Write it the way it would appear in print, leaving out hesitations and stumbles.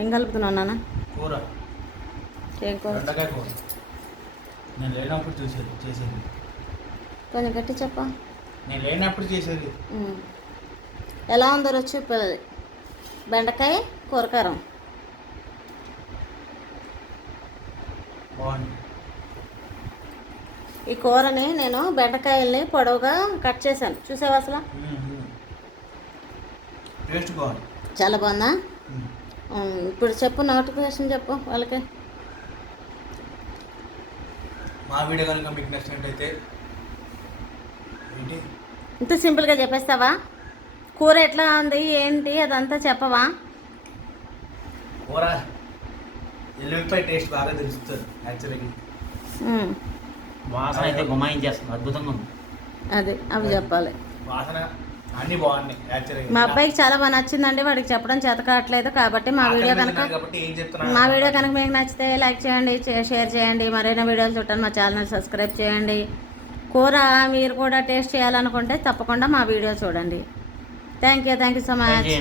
ఏం కలుపుతున్నావు నాన్న? కూర. ఏం కూర? బెండకాయ కూర. నేను లేనప్పుడు చేసేది. కొంచెం గట్టి చెప్పా. నేను లేనప్పుడు చేసేది. ఎలా ఉందో రుచి చెప్పేది. బెండకాయ కూరకారం బాగుంది. ఈ కూరని నేను బెండకాయల్ని పొడవుగా కట్ చేశాను, చూసావా అసలు? టేస్ట్ బాగుంది. చాలా బాగుందా? ఇప్పుడు చెప్పు, నోటిఫికేషన్ చెప్పు వాళ్ళకి. మా వీడియో కనుక మీకు నచ్చినట్టయితే ఏంటి ఇంత సింపుల్గా చెప్పేస్తావా? కూర ఎట్లా ఉంది ఏంటి అదంతా చెప్పవా? కూర ఎల్లుల్లిపాయ టేస్ట్ బాగా తెలుస్తుంది యాక్చువల్గా. వాసన అయితే గుమాయించేస్తుంది, అద్భుతంగా ఉంది. అది అవి చెప్పాలి. వాసన అన్నీ బాగున్నాయి యాక్చువల్గా. మా అబ్బాయికి చాలా బాగా నచ్చిందండి, వాడికి చెప్పడం చేత కావట్లేదు. కాబట్టి మా వీడియో కనుక మీకు నచ్చితే లైక్ చేయండి, షేర్ చేయండి, మరైనా వీడియోలు చూడండి, మా ఛానల్ సబ్స్క్రైబ్ చేయండి. కూర మీరు కూడా టేస్ట్ చేయాలనుకుంటే తప్పకుండా మా వీడియో చూడండి. Thank you so much.